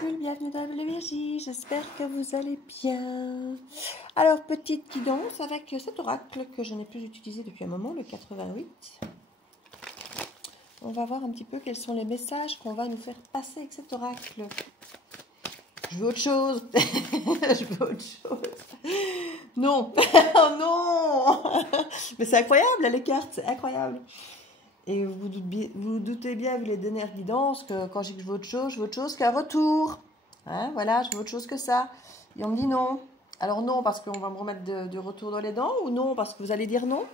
Bienvenue dans la Viergie, j'espère que vous allez bien. Alors, petite guidance avec cet oracle que je n'ai plus utilisé depuis un moment, le 88. On va voir un petit peu quels sont les messages qu'on va nous faire passer avec cet oracle. Je veux autre chose. Je veux autre chose. Non. Oh non. Mais c'est incroyable, les cartes, c'est incroyable. Et vous doutez bien, vu les dernières guidances, que quand je dis que je veux autre chose qu'un retour. Hein, voilà, je veux autre chose que ça. Et on me dit non. Alors non, parce qu'on va me remettre de retour dans les dents, ou non, parce que vous allez dire non?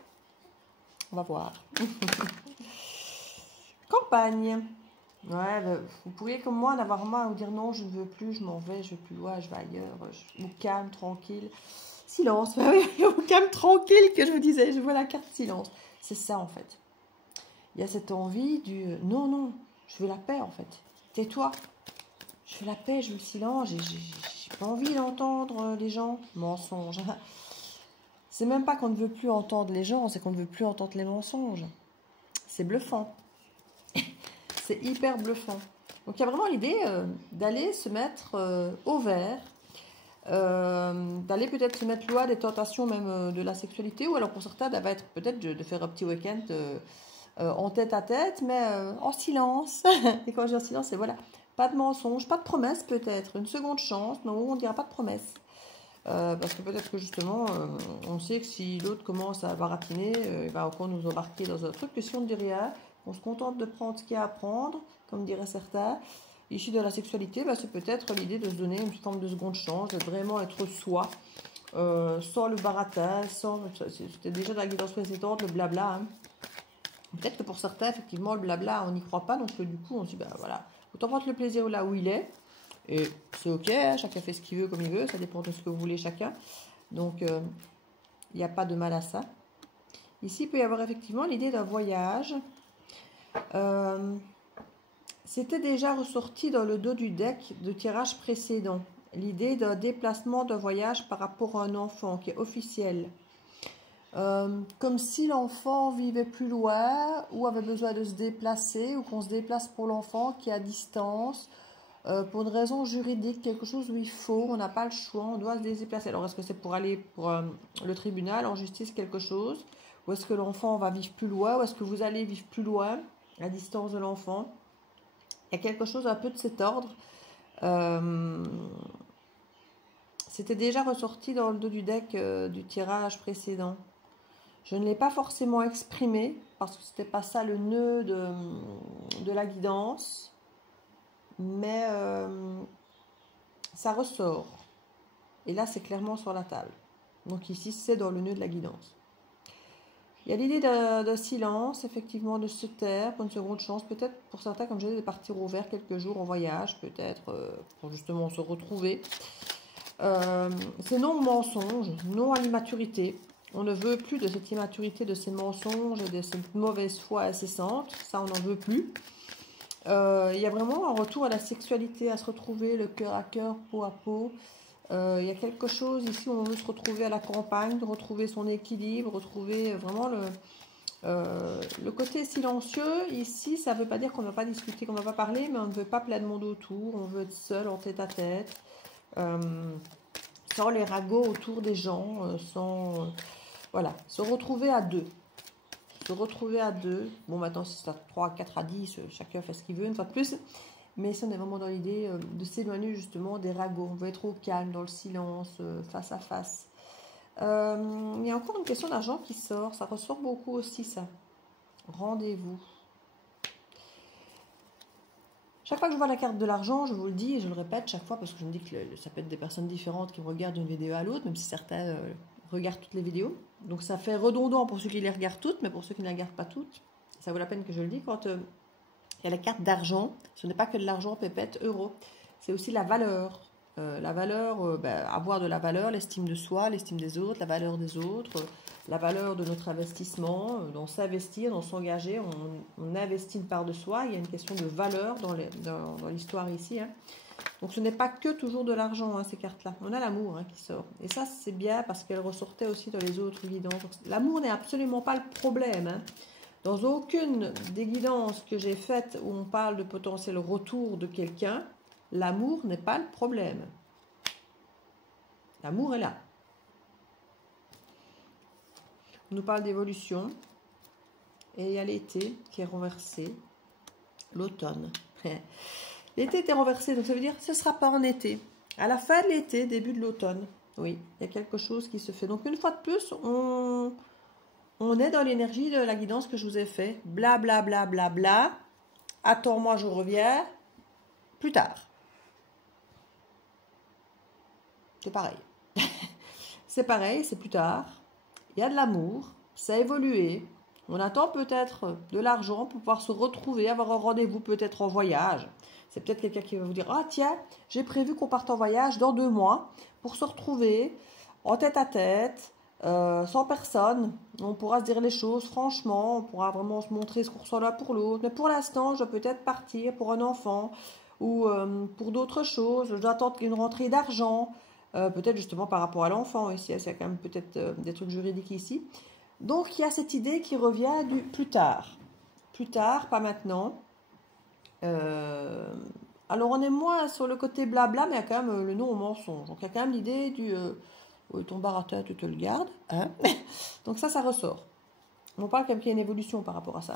On va voir. Campagne. Ouais, vous pourriez, comme moi, en avoir marre ou dire non, je ne veux plus, je m'en vais, je vais plus loin, je vais ailleurs, je vous calme, tranquille. Silence. Oui, vous calme, tranquille, que je vous disais, je vois la carte silence. C'est ça, en fait. Il y a cette envie du non, non, je veux la paix en fait. Tais-toi. Je veux la paix, je veux le silence. J'ai pas envie d'entendre les gens. Mensonges. C'est même pas qu'on ne veut plus entendre les gens, c'est qu'on ne veut plus entendre les mensonges. C'est bluffant. C'est hyper bluffant. Donc il y a vraiment l'idée d'aller se mettre au vert. D'aller peut-être se mettre loin des tentations même de la sexualité. Ou alors pour certains, ça va être peut-être de faire un petit week-end... en tête à tête, mais en silence. Et quand je dis en silence, c'est voilà, pas de mensonge, pas de promesse peut-être, une seconde chance, mais on ne dira pas de promesse. Parce que peut-être que justement, on sait que si l'autre commence à baratiner, il va encore nous embarquer dans un truc, que si on ne dit rien, on se contente de prendre ce qu'il y a à prendre, comme diraient certains. Ici, de la sexualité, bah, c'est peut-être l'idée de se donner une forme de seconde chance, de vraiment être soi, sans le baratin, sans... C'était déjà dans la guidance précédente, le blabla, hein. Peut-être que pour certains, effectivement, le blabla, on n'y croit pas. Donc, du coup, on se dit, ben voilà, autant prendre le plaisir là où il est. Et c'est OK, hein, chacun fait ce qu'il veut comme il veut. Ça dépend de ce que vous voulez chacun. Donc, il n'y a pas de mal à ça. Ici, il peut y avoir effectivement l'idée d'un voyage. C'était déjà ressorti dans le dos du deck de tirage précédent. L'idée d'un déplacement, d'un voyage par rapport à un enfant qui est officiel. Comme si l'enfant vivait plus loin ou avait besoin de se déplacer ou qu'on se déplace pour l'enfant qui est à distance pour une raison juridique, quelque chose où il faut, on n'a pas le choix, on doit se déplacer. Alors est-ce que c'est pour aller pour le tribunal, en justice, quelque chose, ou est-ce que l'enfant va vivre plus loin, ou est-ce que vous allez vivre plus loin à distance de l'enfant? Il y a quelque chose un peu de cet ordre. C'était déjà ressorti dans le dos du deck du tirage précédent. Je ne l'ai pas forcément exprimé parce que ce n'était pas ça le nœud de la guidance, mais ça ressort. Et là, c'est clairement sur la table. Donc ici, c'est dans le nœud de la guidance. Il y a l'idée de silence, effectivement, de se taire pour une seconde chance. Peut-être pour certains, comme je disais, de partir au vert quelques jours en voyage, peut-être pour justement se retrouver. C'est non au mensonge, non à l'immaturité. On ne veut plus de cette immaturité, de ces mensonges et de cette mauvaise foi incessante. Ça, on n'en veut plus. Il y a vraiment un retour à la sexualité, à se retrouver le cœur à cœur, peau à peau. Il y a quelque chose ici où on veut se retrouver à la campagne, retrouver son équilibre, retrouver vraiment le côté silencieux. Ici, ça ne veut pas dire qu'on ne va pas discuter, qu'on ne va pas parler, mais on ne veut pas plein de monde autour. On veut être seul, en tête à tête. Sans les ragots autour des gens, sans... voilà, se retrouver à deux. Se retrouver à deux. Bon, maintenant, si c'est à 3, 4, à 10, chacun fait ce qu'il veut, une fois de plus. Mais ça, on est vraiment dans l'idée de s'éloigner justement des ragots. On veut être au calme, dans le silence, face à face. Il y a encore une question d'argent qui sort. Ça ressort beaucoup aussi, ça. Rendez-vous. Chaque fois que je vois la carte de l'argent, je vous le dis et je le répète chaque fois parce que je me dis que ça peut être des personnes différentes qui regardent une vidéo à l'autre, même si certains regardent toutes les vidéos. Donc ça fait redondant pour ceux qui les regardent toutes, mais pour ceux qui ne les regardent pas toutes, ça vaut la peine que je le dise. Quand il y a la carte d'argent, ce n'est pas que de l'argent, pépette, euro. C'est aussi la valeur. Avoir de la valeur, l'estime de soi, l'estime des autres, la valeur des autres, la valeur de notre investissement, dans s'investir, dans s'engager, on investit une part de soi. Il y a une question de valeur dans l'histoire ici. Hein. Donc ce n'est pas que toujours de l'argent, hein, ces cartes-là. On a l'amour qui sort. Et ça, c'est bien parce qu'elle ressortait aussi dans les autres guidances. L'amour n'est absolument pas le problème. Hein. Dans aucune des guidances que j'ai faites où on parle de potentiel retour de quelqu'un, L'amour n'est pas le problème. L'amour est là. On nous parle d'évolution. Et il y a l'été qui est renversé. L'automne. L'été était renversé, donc ça veut dire que ce ne sera pas en été. À la fin de l'été, début de l'automne. Oui, il y a quelque chose qui se fait. Donc une fois de plus, on est dans l'énergie de la guidance que je vous ai fait. Bla bla bla bla bla. Attends-moi, je reviens. Plus tard. C'est pareil. C'est pareil, c'est plus tard. Il y a de l'amour, ça a évolué. On attend peut-être de l'argent pour pouvoir se retrouver, avoir un rendez-vous peut-être en voyage. C'est peut-être quelqu'un qui va vous dire « Ah tiens, j'ai prévu qu'on parte en voyage dans 2 mois pour se retrouver en tête à tête, sans personne. On pourra se dire les choses franchement, on pourra vraiment se montrer ce qu'on ressent l'un pour l'autre. Mais pour l'instant, je dois peut-être partir pour un enfant ou pour d'autres choses. Je dois attendre une rentrée d'argent. Peut-être justement par rapport à l'enfant ici. Il y a quand même peut-être des trucs juridiques ici. Donc, il y a cette idée qui revient du plus tard. Plus tard, pas maintenant. Alors, on est moins sur le côté blabla, mais il y a quand même le non au mensonge. Donc, il y a quand même l'idée du ton baratin, tu te le gardes. Hein. Donc, ça ressort. On parle quand même qu'il y a une évolution par rapport à ça.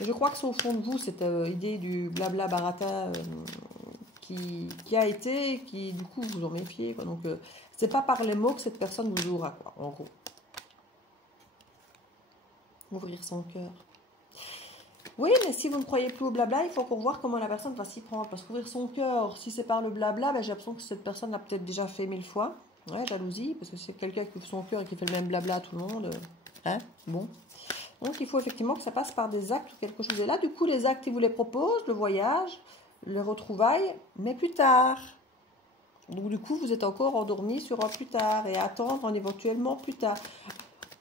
Et je crois que c'est au fond de vous, cette idée du blabla baratin qui a été, qui du coup vous en méfiez. Quoi. Donc, c'est pas par les mots que cette personne vous aura, quoi, en gros. Ouvrir son cœur. Oui, mais si vous ne croyez plus au blabla, il faut encore voir comment la personne va s'y prendre. Parce qu'ouvrir son cœur, si c'est par le blabla, ben, j'ai l'impression que cette personne l'a peut-être déjà fait 1000 fois. Ouais, jalousie, parce que c'est quelqu'un qui ouvre son cœur et qui fait le même blabla à tout le monde. Hein, bon. Donc, il faut effectivement que ça passe par des actes ou quelque chose. Et là, du coup, les actes, ils vous les proposent, le voyage, les retrouvailles, mais plus tard. Donc, du coup, vous êtes encore endormi sur un plus tard et attendre en éventuellement plus tard.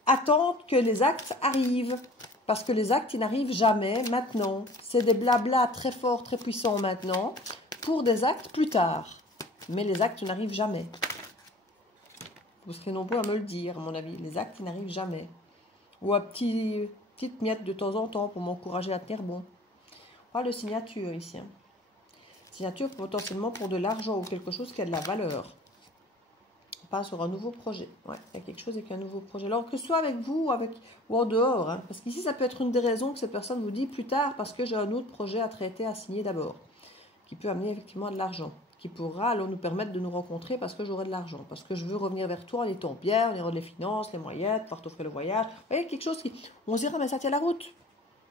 Attendre que les actes arrivent. Parce que les actes, ils n'arrivent jamais maintenant. C'est des blablas très forts, très puissants maintenant, pour des actes plus tard. Mais les actes n'arrivent jamais. Vous serez nombreux à me le dire, à mon avis. Les actes, ils n'arrivent jamais. Ou à petite miette de temps en temps pour m'encourager à tenir bon. On parle de signature ici. Hein. Signature potentiellement pour de l'argent ou quelque chose qui a de la valeur. Pas sur un nouveau projet. Ouais, il y a quelque chose avec un nouveau projet. Alors que ce soit avec vous ou en dehors. Hein, parce qu'ici, ça peut être une des raisons que cette personne vous dit plus tard parce que j'ai un autre projet à traiter, à signer d'abord. Qui peut amener effectivement de l'argent. Qui pourra alors nous permettre de nous rencontrer parce que j'aurai de l'argent. Parce que je veux revenir vers toi en étant bien, en ayant les finances, les moyens, pouvoir t'offrir le voyage. Vous voyez, quelque chose qui... On se dira, mais ça tient la route.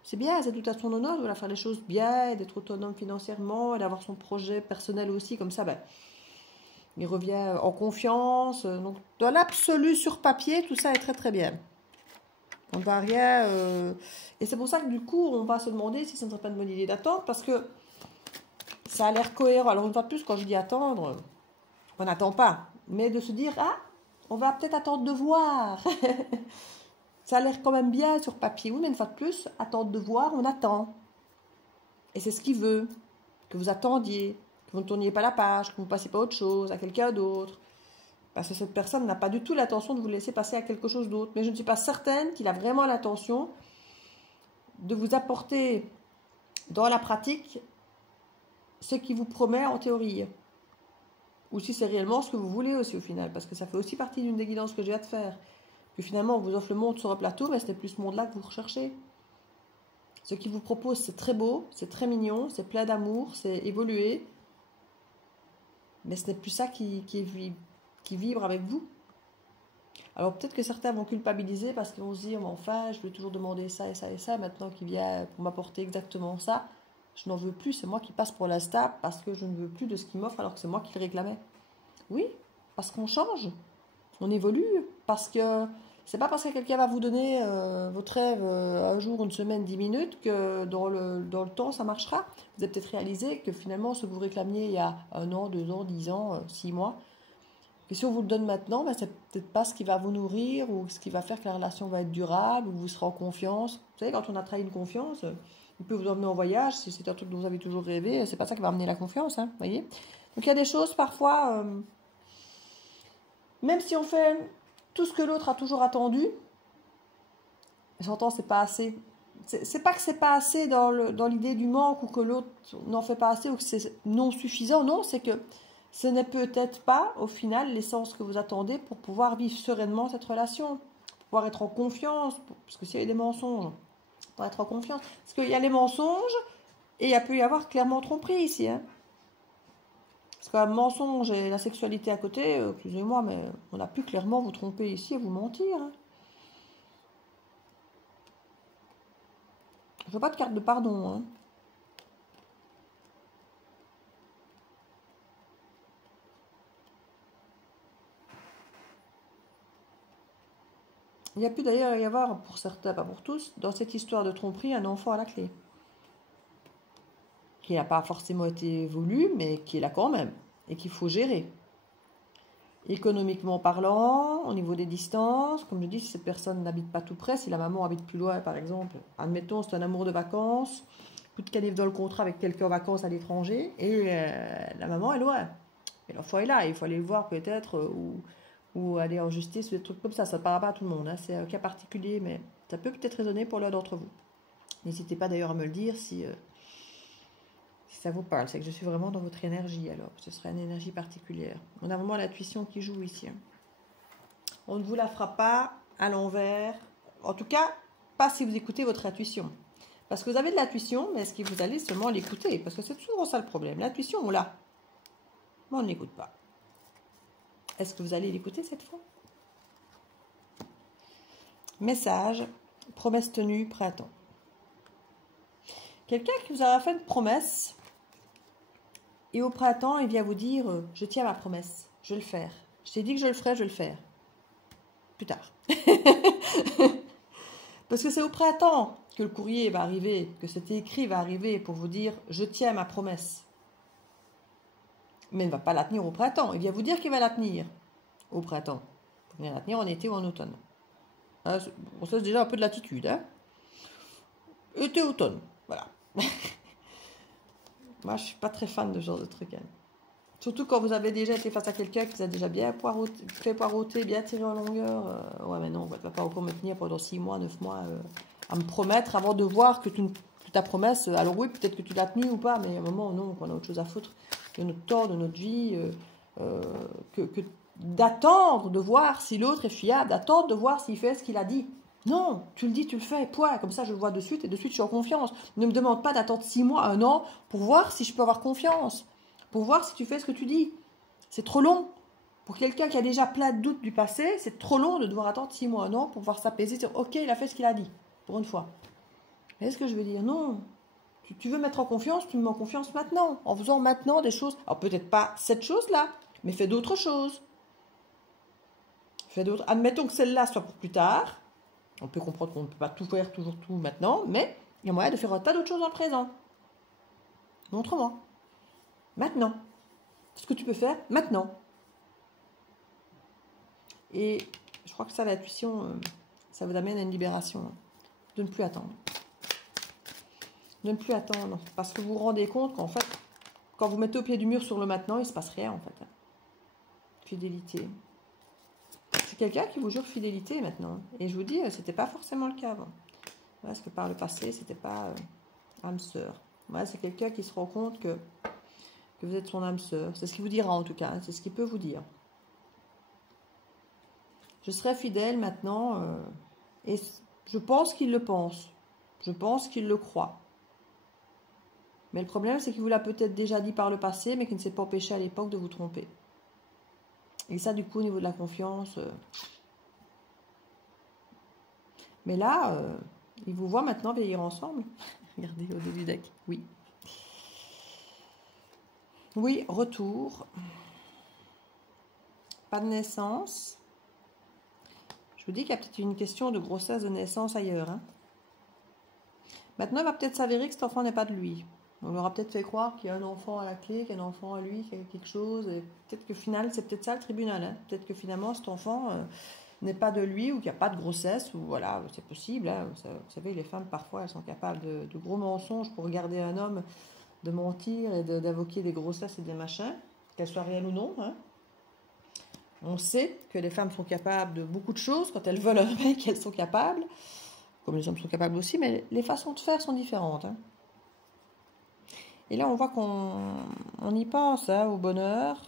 C'est bien, c'est tout à son honneur de vouloir faire les choses bien, d'être autonome financièrement, et d'avoir son projet personnel aussi. Comme ça, ben... Il revient en confiance. Donc, dans l'absolu sur papier, tout ça est très très bien. On ne va rien... Et c'est pour ça que du coup, on va se demander si ce ne serait pas une bonne idée d'attendre. Parce que ça a l'air cohérent. Alors, une fois de plus, quand je dis attendre, on n'attend pas. Mais de se dire, ah, on va peut-être attendre de voir. Ça a l'air quand même bien sur papier. Oui, mais une fois de plus, attendre de voir, on attend. Et c'est ce qu'il veut. Que vous attendiez. Vous ne tourniez pas la page, que vous ne passiez pas à autre chose, à quelqu'un d'autre. Parce que cette personne n'a pas du tout l'intention de vous laisser passer à quelque chose d'autre. Mais je ne suis pas certaine qu'il a vraiment l'intention de vous apporter dans la pratique ce qu'il vous promet en théorie. Ou si c'est réellement ce que vous voulez aussi au final. Parce que ça fait aussi partie d'une des guidances que je viens de faire. Que finalement on vous offre le monde sur un plateau, mais ce n'est plus ce monde-là que vous recherchez. Ce qu'il vous propose, c'est très beau, c'est très mignon, c'est plein d'amour, c'est évolué. Mais ce n'est plus ça qui vibre avec vous. Alors peut-être que certains vont culpabiliser parce qu'ils vont se dire, mais enfin, je vais toujours demander ça et ça et ça, maintenant qu'il vient pour m'apporter exactement ça, je n'en veux plus, c'est moi qui passe pour la star parce que je ne veux plus de ce qu'il m'offre alors que c'est moi qui le réclamais. Oui, parce qu'on change, on évolue, parce que c'est pas parce que quelqu'un va vous donner votre rêve un jour, une semaine, 10 minutes que dans le temps ça marchera. Vous avez peut-être réalisé que finalement ce que vous réclamiez il y a 1 an, 2 ans, 10 ans, 6 mois, que si on vous le donne maintenant, ben, c'est peut-être pas ce qui va vous nourrir ou ce qui va faire que la relation va être durable ou vous serez en confiance. Vous savez, quand on a trahi une confiance, il peut vous emmener en voyage si c'est un truc dont vous avez toujours rêvé, c'est pas ça qui va amener la confiance, hein, voyez. Donc il y a des choses parfois, même si on fait tout ce que l'autre a toujours attendu, j'entends c'est pas assez. c'est pas que c'est pas assez dans l'idée du manque ou que l'autre n'en fait pas assez ou que c'est non suffisant. Non, c'est que ce n'est peut-être pas, au final, l'essence que vous attendez pour pouvoir vivre sereinement cette relation, pour pouvoir être en confiance, parce que s'il y a des mensonges, pour être en confiance. Parce qu'il y a les mensonges et il peut y avoir clairement tromperie ici. Hein. Parce qu'un mensonge et la sexualité à côté, excusez-moi, mais on a pu clairement vous tromper ici et vous mentir. Hein. Je veux pas de carte de pardon. Hein. Il y a pu d'ailleurs y avoir, pour certains, pas pour tous, dans cette histoire de tromperie, un enfant à la clé. Qui n'a pas forcément été voulu, mais qui est là quand même. Et qu'il faut gérer. Économiquement parlant, au niveau des distances, comme je dis, si cette personne n'habite pas tout près, si la maman habite plus loin, par exemple, admettons, c'est un amour de vacances, coup de canif dans le contrat avec quelqu'un en vacances à l'étranger, et la maman est loin. Et l'enfant est là, il faut aller le voir peut-être, ou aller en justice, ou des trucs comme ça. Ça ne parle pas à tout le monde, hein. C'est un cas particulier, mais ça peut peut-être résonner pour l'un d'entre vous. N'hésitez pas d'ailleurs à me le dire si ça vous parle. C'est que je suis vraiment dans votre énergie, alors. Ce serait une énergie particulière. On a vraiment l'intuition qui joue ici. Hein. On ne vous la fera pas à l'envers. En tout cas, pas si vous écoutez votre intuition. Parce que vous avez de l'intuition, mais est-ce que vous allez seulement l'écouter? Parce que c'est souvent ça le problème. L'intuition, on l'a. Mais on ne l'écoute pas. Est-ce que vous allez l'écouter cette fois? Message, promesse tenue, printemps. Quelqu'un qui vous aura fait une promesse, et au printemps, il vient vous dire « Je tiens ma promesse, je vais le faire. Je t'ai dit que je le ferai, je vais le faire. » Plus tard. Parce que c'est au printemps que le courrier va arriver, que cet écrit va arriver pour vous dire « Je tiens ma promesse. » Mais il ne va pas la tenir au printemps. Il vient vous dire qu'il va la tenir au printemps. Il va la tenir en été ou en automne. Hein, on sait déjà un peu de l'attitude. Hein. Été-automne. Voilà. Moi, je ne suis pas très fan de ce genre de truc. Hein. Surtout quand vous avez déjà été face à quelqu'un qui vous a déjà bien fait poireauter, bien tiré en longueur. Ouais, mais non, tu ne vas pas encore me tenir pendant 6 mois, 9 mois à me promettre avant de voir que ta promesse, alors oui, peut-être que tu l'as tenue ou pas, mais à un moment, non, qu'on a autre chose à foutre de notre temps, de notre vie, que d'attendre de voir si l'autre est fiable, d'attendre de voir s'il fait ce qu'il a dit. Non, tu le dis, tu le fais, point. Comme ça, je le vois de suite et de suite, je suis en confiance. Ne me demande pas d'attendre 6 mois, 1 an pour voir si je peux avoir confiance, pour voir si tu fais ce que tu dis. C'est trop long. Pour quelqu'un qui a déjà plein de doutes du passé, c'est trop long de devoir attendre 6 mois, 1 an pour pouvoir s'apaiser, dire ok, il a fait ce qu'il a dit, pour une fois. Mais est-ce que je veux dire non? Tu veux mettre en confiance, tu me mets en confiance maintenant, en faisant maintenant des choses. Alors peut-être pas cette chose-là, mais fais d'autres choses. Admettons que celle-là soit pour plus tard. On peut comprendre qu'on ne peut pas tout faire, toujours tout maintenant, mais il y a moyen de faire un tas d'autres choses dans le présent. Montre-moi. Maintenant. Ce que tu peux faire maintenant. Et je crois que ça, l'intuition, ça vous amène à une libération. De ne plus attendre. De ne plus attendre. Parce que vous vous rendez compte qu'en fait, quand vous mettez au pied du mur sur le maintenant, il ne se passe rien en fait. Fidélité. C'est quelqu'un qui vous jure fidélité maintenant. Et je vous dis, c'était pas forcément le cas avant. Parce que par le passé, c'était pas âme sœur. Voilà, c'est quelqu'un qui se rend compte que vous êtes son âme sœur. C'est ce qu'il vous dira en tout cas. Hein, c'est ce qu'il peut vous dire. Je serai fidèle maintenant. Et je pense qu'il le pense. Je pense qu'il le croit. Mais le problème, c'est qu'il vous l'a peut-être déjà dit par le passé, mais qu'il ne s'est pas empêché à l'époque de vous tromper. Et ça, du coup, au niveau de la confiance... Mais là, il vous voit maintenant vieillir ensemble. Regardez au début deck. Oui. Oui, retour. Pas de naissance. Je vous dis qu'il y a peut-être une question de grossesse, de naissance ailleurs. Hein. Maintenant, il va peut-être s'avérer que cet enfant n'est pas de lui. On lui aura peut-être fait croire qu'il y a un enfant à la clé, qu'il y a un enfant à lui, qu'il y a quelque chose. Et peut-être que finalement, c'est peut-être ça le tribunal. Hein. Peut-être que finalement, cet enfant n'est pas de lui ou qu'il n'y a pas de grossesse. Ou voilà, c'est possible. Hein. Vous savez, les femmes, parfois, elles sont capables de gros mensonges pour garder un homme, de mentir et d'invoquer des grossesses et des machins, qu'elles soient réelles ou non. Hein. On sait que les femmes sont capables de beaucoup de choses. Quand elles veulent un mec, elles sont capables. comme les hommes sont capables aussi, mais les façons de faire sont différentes. Hein. Et là, on voit qu'on y pense, hein, au bonheur,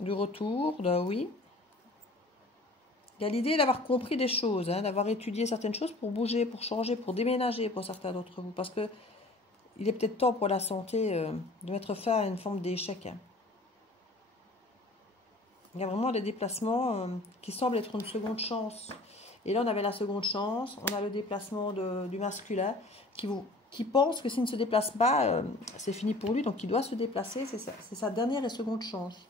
du retour, oui. Il y a l'idée d'avoir compris des choses, hein, d'avoir étudié certaines choses pour bouger, pour changer, pour déménager pour certains d'entre vous. Parce que il est peut-être temps pour la santé de mettre fin à une forme d'échec. Hein. Il y a vraiment des déplacements qui semblent être une seconde chance. Et là, on avait la seconde chance. On a le déplacement du masculin qui pense que s'il ne se déplace pas, c'est fini pour lui. Donc, il doit se déplacer. C'est sa dernière et seconde chance.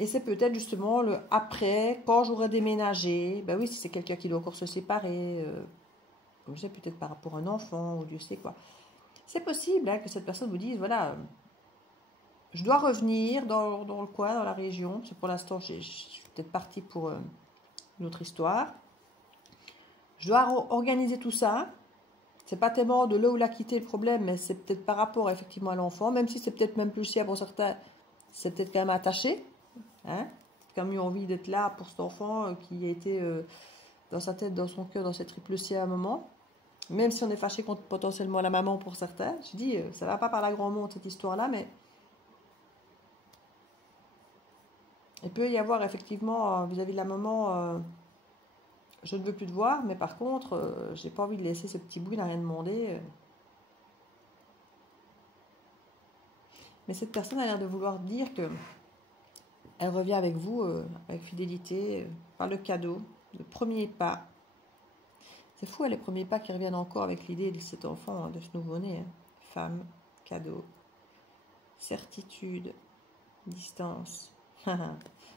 Et c'est peut-être justement le après, quand j'aurai déménagé. Ben oui, si c'est quelqu'un qui doit encore se séparer, je sais, peut-être par rapport à un enfant ou Dieu sait quoi. C'est possible hein, que cette personne vous dise, voilà, je dois revenir dans le coin, dans la région. Parce que pour l'instant, je suis peut-être partie pour une autre histoire. Je dois organiser tout ça. C'est pas tellement de là où l'a quitté le problème, mais c'est peut-être par rapport effectivement à l'enfant, même si c'est peut-être même plus cher pour certains, c'est peut-être quand même attaché. Hein, comme eu envie d'être là pour cet enfant qui a été dans sa tête, dans son cœur, dans cette triple C à un moment. Même si on est fâché contre potentiellement la maman pour certains. Je dis, ça va pas par la grand monde cette histoire-là, mais il peut y avoir effectivement vis-à-vis de la maman, je ne veux plus te voir, mais par contre, j'ai pas envie de laisser ce petit bout, il n'a rien demandé. Mais cette personne a l'air de vouloir dire que elle revient avec vous, avec fidélité, par le cadeau, le premier pas. C'est fou, les premiers pas qui reviennent encore avec l'idée de cet enfant, hein, de ce nouveau-né. Hein. Femme, cadeau, certitude, distance.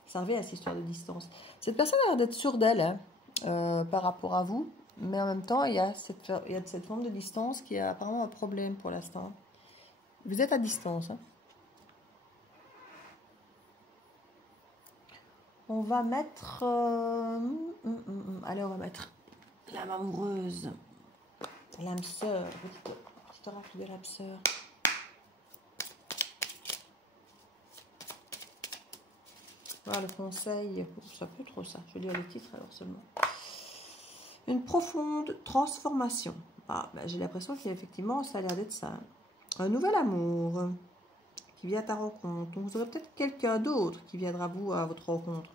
Ça revient à cette histoire de distance. Cette personne a l'air d'être sûre d'elle hein, par rapport à vous, mais en même temps, il y a cette forme de distance qui est apparemment un problème pour l'instant. Vous êtes à distance. Hein. On va mettre... allez, on va mettre l'âme amoureuse, l'âme sœur. Je te rappelle de l'âme sœur. Voilà le conseil. Ça peut trop ça. Je vais lire le titre alors seulement. Une profonde transformation. Ah, ben, j'ai l'impression qu'effectivement, ça a l'air d'être ça. Un nouvel amour qui vient à ta rencontre. Donc, vous aurez peut-être quelqu'un d'autre qui viendra vous à votre rencontre.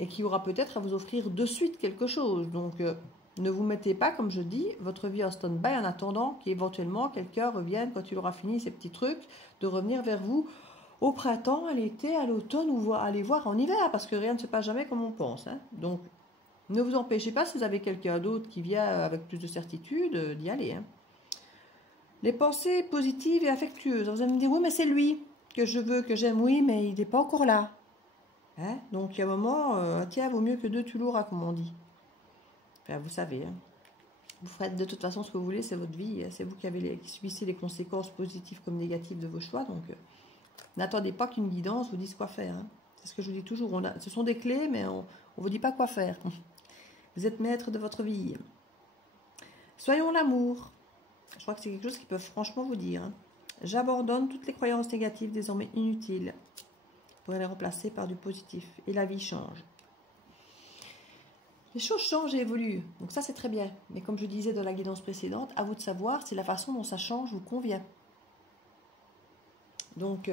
Et qui aura peut-être à vous offrir de suite quelque chose. Donc, ne vous mettez pas, comme je dis, votre vie en stand-by en attendant qu'éventuellement quelqu'un revienne quand il aura fini ses petits trucs, de revenir vers vous au printemps, à l'été, à l'automne ou aller voir en hiver, parce que rien ne se passe jamais comme on pense. Hein. Donc, ne vous empêchez pas, si vous avez quelqu'un d'autre qui vient avec plus de certitude, d'y aller. Hein. Les pensées positives et affectueuses. Vous allez me dire, oui, mais c'est lui que je veux, que j'aime, oui, mais il n'est pas encore là. Hein? Donc, il y a un moment, tiens, vaut mieux que deux, tu l'auras, comme on dit. Enfin, vous savez, hein. Vous faites de toute façon ce que vous voulez, c'est votre vie. C'est vous qui subissez les conséquences positives comme négatives de vos choix. Donc, n'attendez pas qu'une guidance vous dise quoi faire. Hein. C'est ce que je vous dis toujours. Ce sont des clés, mais on ne vous dit pas quoi faire. Vous êtes maître de votre vie. Soyons l'amour. Je crois que c'est quelque chose qu'ils peuvent franchement vous dire. Hein. J'abandonne toutes les croyances négatives désormais inutiles pour les remplacer par du positif. Et la vie change. Les choses changent et évoluent. Donc ça, c'est très bien. Mais comme je disais dans la guidance précédente, à vous de savoir si la façon dont ça change vous convient. Donc,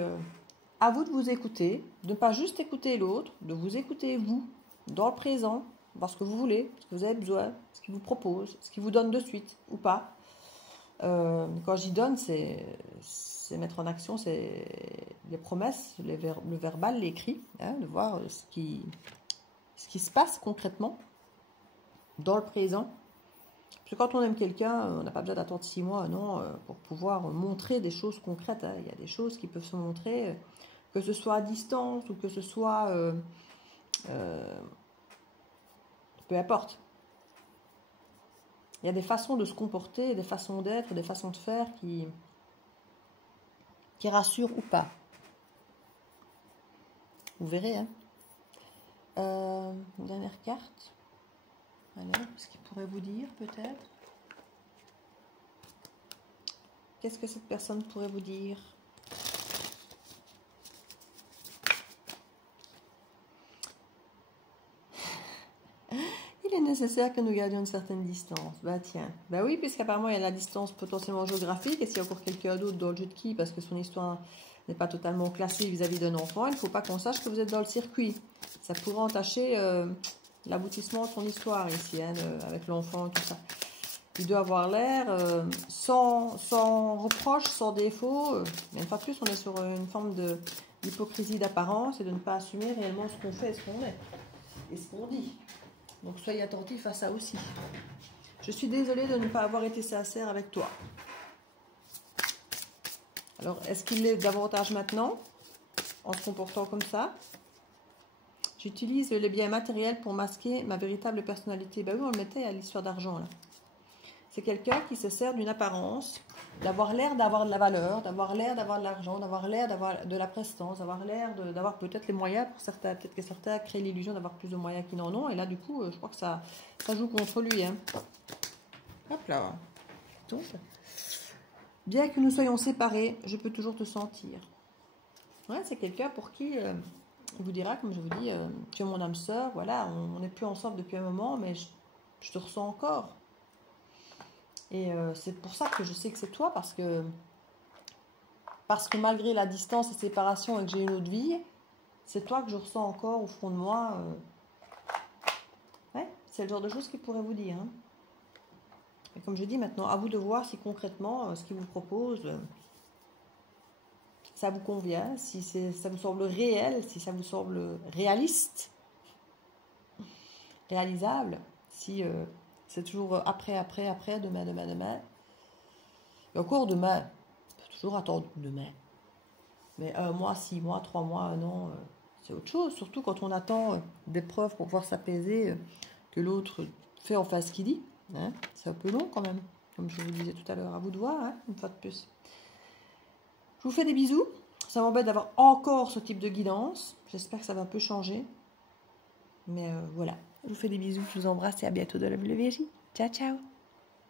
à vous de vous écouter, de ne pas juste écouter l'autre, de vous écouter vous, dans le présent, voir ce que vous voulez, ce que vous avez besoin, ce qu'il vous propose, ce qu'il vous donne de suite ou pas. Quand j'y donne, c'est mettre en action, c'est les promesses, le verbal, l'écrit, hein, de voir ce qui se passe concrètement dans le présent. Parce que quand on aime quelqu'un, on n'a pas besoin d'attendre 6 mois, non, pour pouvoir montrer des choses concrètes. Hein. Il y a des choses qui peuvent se montrer, que ce soit à distance ou que ce soit... peu importe. Il y a des façons de se comporter, des façons d'être, des façons de faire qui rassurent ou pas. Vous verrez. Hein. Une dernière carte. Alors, ce qu'il pourrait vous dire peut-être. Qu'est-ce que cette personne pourrait vous dire? Il il est nécessaire que nous gardions une certaine distance. Bah tiens, bah oui, puisqu'apparemment il y a la distance potentiellement géographique, et s'il y a encore quelqu'un d'autre dans le jeu de qui, parce que son histoire n'est pas totalement classée vis-à-vis d'un enfant, il ne faut pas qu'on sache que vous êtes dans le circuit. Ça pourrait entacher l'aboutissement de son histoire ici, hein, avec l'enfant et tout ça. Il doit avoir l'air sans reproche, sans défaut. Mais une fois de plus, on est sur une forme d'hypocrisie d'apparence et de ne pas assumer réellement ce qu'on fait, ce qu'on est et ce qu'on dit. Donc soyez attentifs à ça aussi. Je suis désolée de ne pas avoir été sincère avec toi. Alors, est-ce qu'il l'est davantage maintenant, en se comportant comme ça? J'utilise les biens matériels pour masquer ma véritable personnalité. Ben oui, on le mettait à l'histoire d'argent, là. C'est quelqu'un qui se sert d'une apparence, d'avoir l'air d'avoir de la valeur, d'avoir l'air d'avoir de l'argent, d'avoir l'air d'avoir de la prestance, d'avoir l'air d'avoir peut-être les moyens pour certains. Peut-être que certains créent l'illusion d'avoir plus de moyens qu'ils n'en ont. Et là, du coup, je crois que ça joue contre lui. Hein. Hop là. Donc, bien que nous soyons séparés, je peux toujours te sentir. Ouais, c'est quelqu'un pour qui il vous dira, comme je vous dis, tu es mon âme sœur, voilà, on n'est plus ensemble depuis un moment, mais je te ressens encore. Et c'est pour ça que je sais que c'est toi, parce que malgré la distance et la séparation et que j'ai une autre vie, c'est toi que je ressens encore au fond de moi. Ouais, c'est le genre de choses qu'il pourrait vous dire. Hein. Et comme je dis maintenant, à vous de voir si concrètement, ce qu'il vous propose, ça vous convient, si ça vous semble réel, si ça vous semble réaliste, réalisable, si c'est toujours après, demain. Et encore demain, on peut toujours attendre demain. Mais 1 mois, 6 mois, 3 mois, 1 an, c'est autre chose. Surtout quand on attend des preuves pour pouvoir s'apaiser, que l'autre fait enfin ce qu'il dit. Hein. C'est un peu long quand même, comme je vous disais tout à l'heure. À vous de voir, hein, une fois de plus. Je vous fais des bisous. Ça m'embête d'avoir encore ce type de guidance. J'espère que ça va un peu changer. Mais voilà. Je vous fais des bisous, je vous embrasse et à bientôt dans la WJ. Ciao, ciao.